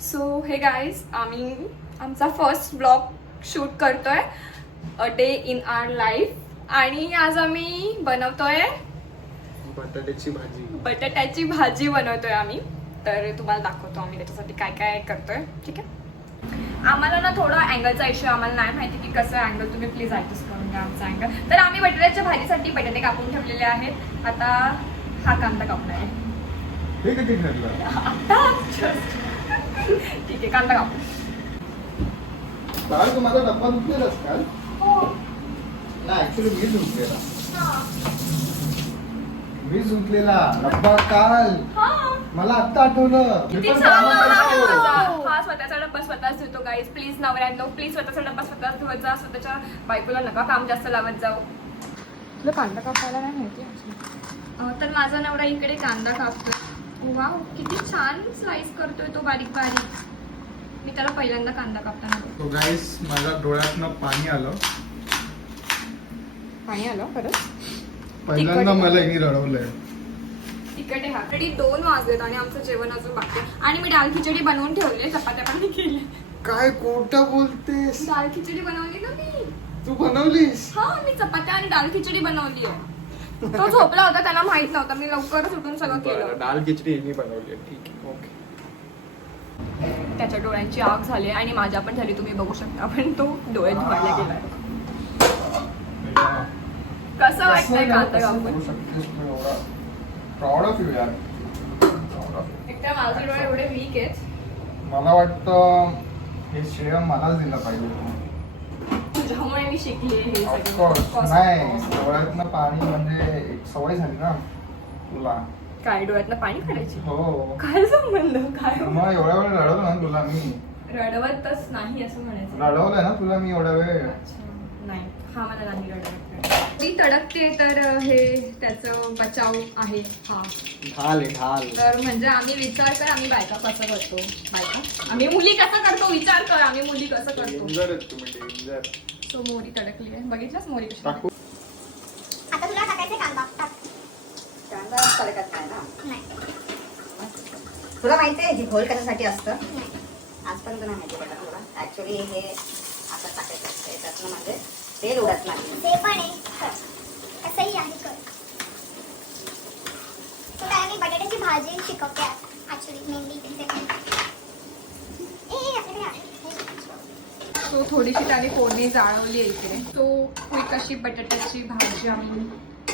So हे guys, आम्ही आमचा फर्स्ट ब्लॉग शूट करतोय, a day in our life. आणि आज आम्ही बनवतोय बटाट्याची भाजी बनवतोय आम्ही. तर तुम्हाला दाखवतो आम्ही त्याच्यासाठी काय काय करतोय. ठीक आहे. आम्हाला ना थोडा अँगलचा इश्यू, आम्हाला नाही माहिती की कसं अँगल, तुम्ही प्लीज ऍडजस्ट करून घ्या आमचा अँगल. तर आम्ही बटाट्याच्या भाजीसाठी बटाटे कापून ठेवलेले आहेत. आता हा कांदा कापणार आहे. आता ठीक आहे, कांदा कापू. तुम्हाला डब्बा धुतलेलाच काल? हो. नाही, ऍक्च्युली मी धुतलेला. मी धुतलेला डब्बा काल. मला आता आठवलं. किती छान हा स्वतःचा डब्बा स्वतःच धुतो. गाईज प्लीज नवऱ्यांनो, प्लीज स्वतःचा डब्बा स्वतःच धुवत जा. स्वतःच्या बायकोला नका काम जास्त लावत जाऊ. तुला कांदा कापायला नाही माहिती? तर माझा नवरा इकडे कांदा कापतोय. वाव, किती छान स्लाइस करतोय तो, बारीक बारीक. मी त्याला पहिल्यांदा कांदा कापताना तो गाईस माझ्या डोळ्यातनं पाणी आलं. पाणी आलं खरंच. पहिल्यांदा मला हिने रडवलंय. तिकडे हा 2 वाजलेत आणि आमचं जेवण अजून बाकी आहे. आणि मी डाळ खिचडी बनवून ठेवली, चपात्या पण केली. काय खोटं बोलतेस? डाळ खिचडी बनवली ना मी. तू बनवलीस? हा, मी चपात्या आणि डाळ खिचडी बनवली आहे. तो झोपला होता, त्याला माहित नव्हतं. मी लवकरच उठून सगळं केलं. डाळ खिचडी हिने बनवली. ठीक आहे, ओके. त्याच्या डोळ्यांची आग झाली आणि माझ्या पण झाली, तुम्ही बघू शकता. पण तो डोळे धुवायला गेलाय. कसं वाटतंय कांदा कापून? प्राऊड ऑफ यू यार. एकतर माझे डोळे एवढे वीक आहेत. मला वाटतं हे श्रेय मलाच दिलं पाहिजे. तुझ्यामुळे मी शिकले हे ऑफकोर्स. सगळं. नाही, डोळ्यातनं पाणी म्हणजे एक सवय झाली ना तुला. काय डोळ्यातनं पाणी काढायची? हो. काय संबंध? काय मग एवढ्या वेळ रडवलं ना तुला मी. रडवतच नाही असं म्हणायचं. रडवलंय ना तुला मी एवढ्या वेळ. अच्छा, नाही, हा मला नाही रडवत. मी तडकते तर हे त्याचं बचाव आहे. हा ढाल. तर म्हणजे आम्ही विचार कर, आम्ही बायका कसं करतो. आम्ही मुली कसं करतो, विचार कर आम्ही मुली कसं करतो. डेंजर. सो मोरी तडकली आहे. बघितलंस मोरी कशी? टाकू. आता तुला टाकायचे कांदा टाक. कांदा तडकत नाही ना. नाही. तुला माहिती आहे ही घोल कशासाठी असतं? नाही. आजपर्यंत नाही माहिती का तुला? ऍक्च्युली हे असं टाकायचं असतं, त्यातनं म्हणजे तेल उडत नाही. ते पण आहे. कर. कसंही आहे कर. तुला आम्ही बटाट्याची भाजी शिकवते ऍक्च्युली मेनली. आपल्याकडे आहे. तो थोडीशी त्याने फोडणी जाळवली आहे इकडे. तो क्विक अशी बटाट्याची भाजी आम्ही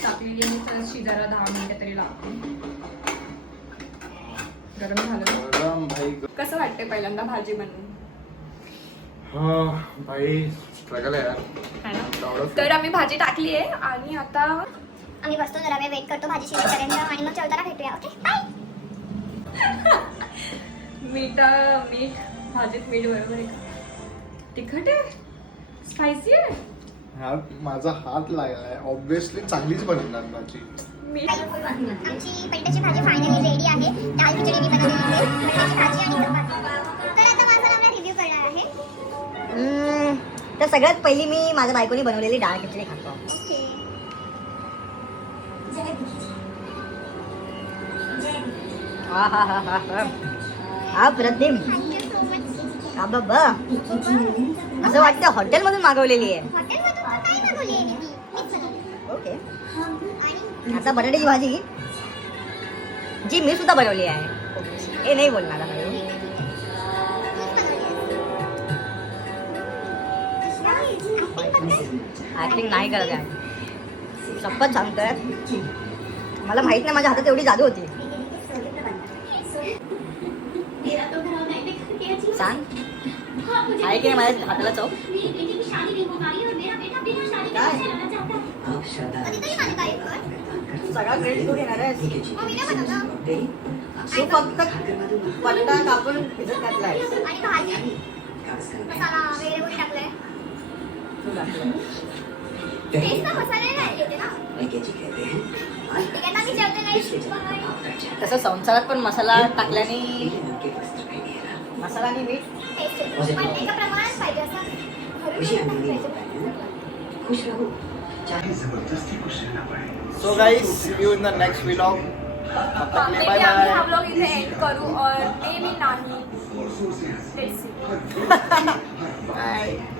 टाकलेली आहे. तर जरा 10 मिनिटं तरी लागते. गरम झालं. भाई. कसं वाटतंय पहिल्यांदा भाजी बनवून? भाई स्ट्रगल आहे यार. है ना? तर आम्ही भाजी टाकली आहे आणि आता आम्ही बसतो जरा वेळ वेट करतो भाजी शिजेपर्यंत आणि मग जेवताना भेटूया. Okay bye. मीठ भाजीत मीठ बरोबर आहे का? तिखट आहे? स्पायसी आहे? हा माझा हात लागलाय. ऑब्विसली चांगलीच बनवणार भाजी. मीठ आमची बटाट्याची भाजी फायनली रेडी आहे. डाळ खिचडी मी बनवलेली आहे. बटाट्याची भाजी आणि चपाती. तर आता माझा नवरा रिव्ह्यू करणार आहे. तर सगळ्यात पहिली मी माझ्या बायकोनी बनवलेली डाळ खिचडी खातो. ओके. अप्रतिम. Thank you so much. बाबा असं वाटतं हॉटेलमधून मागवलेली आहे. हॉटेलमधून काय मागवली आहे मी? मीच बनवली. ओके. आणि आता बटाट्याची भाजी जी मी सुद्धा बनवली आहे. हे नाही बोलणार आता मी. ऍक्टिंग नाही करत आहे. शपथ सांगतोय, मला माहित नाही माझ्या हातात एवढी जादू होती. सांग आहे की नाही माझ्या हाताला चव? काय कधीतरी माझी तारीफ कर. सगळा क्रेडिट तू घेणार आहेस. मग मी नाही बनवलं. तू फक्त पट्टा कापून भिजत घातलाय. आणि भाजी मसाला वगैरे गोष्टी टाकलाय. तू घातलंय. टेस्ट ना मसाले नाही येते ना. तिकडनं मी जेवते नाही. तसं संसारात पण मसाला टाकल्याने मसाला आणि मीठ टेस्ट येते. पण एका प्रमाणात पाहिजे असं. So guys, see you in the next vlog. तब तक के लिए bye bye. ब्लॉग इथे एंड करू और मे बी नाही. Let's see. बाय.